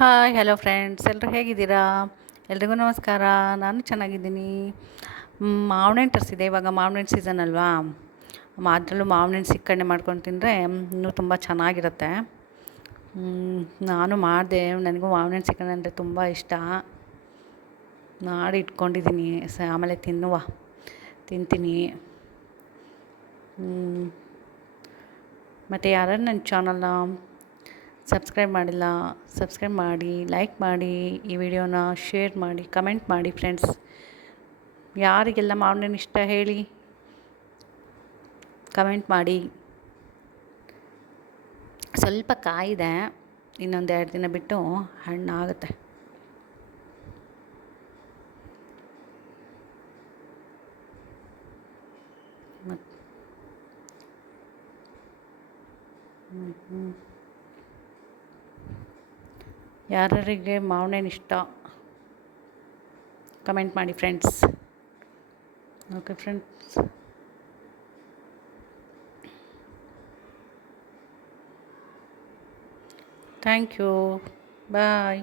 Hi hello friends, ಎಲ್ಲರೂ ಹೇಗಿದ್ದೀರಾ? ಎಲ್ರಿಗೂ ನಮಸ್ಕಾರ. ನಾನು ಚೆನ್ನಾಗಿದ್ದೀನಿ. ಮಾವಿನಹಣ್ಣು ತರಿಸಿದೆ. ಇವಾಗ ಮಾವಿನಹಣ್ಣು ಸೀಸನ್ ಅಲ್ವಾ, ಅದರಲ್ಲೂ ಮಾವಿನಹಣ್ಣು ಸಿಕ್ಕಣ್ಣೆ ಮಾಡ್ಕೊಂಡು ತಿಂದರೆ ಇನ್ನೂ ತುಂಬ ಚೆನ್ನಾಗಿರುತ್ತೆ. ನಾನು ಮಾಡಿದೆ. ನನಗೂ ಮಾವಿನಹಣ್ಣು ಸಿಕ್ಕಣ್ಣೆ ಅಂದರೆ ತುಂಬ ಇಷ್ಟ. ಮಾಡಿ ಇಟ್ಕೊಂಡಿದ್ದೀನಿ, ಆಮೇಲೆ ತಿಂತೀನಿ. ಮತ್ತು ಯಾರು ನನ್ನ ಚಾನಲ್ನ ಸಬ್ಸ್ಕ್ರೈಬ್ ಮಾಡಿಲ್ಲ, ಸಬ್ಸ್ಕ್ರೈಬ್ ಮಾಡಿ, ಲೈಕ್ ಮಾಡಿ, ಈ ವಿಡಿಯೋನ ಶೇರ್ ಮಾಡಿ, ಕಮೆಂಟ್ ಮಾಡಿ ಫ್ರೆಂಡ್ಸ್. ಯಾರಿಗೆಲ್ಲ ಮಾವಿನಹಣ್ಣು ಇಷ್ಟ ಹೇಳಿ, ಕಮೆಂಟ್ ಮಾಡಿ. ಸ್ವಲ್ಪ ಕಾಯಿದೆ, ಇನ್ನೊಂದು 2 ದಿನ ಬಿಟ್ಟು ಹಣ್ಣಾಗುತ್ತೆ. ಯಾರಿಗೆ ಮಾವಿನಹಣ್ಣು ಇಷ್ಟ ಕಮೆಂಟ್ ಮಾಡಿ friends. Okay friends, thank you, bye.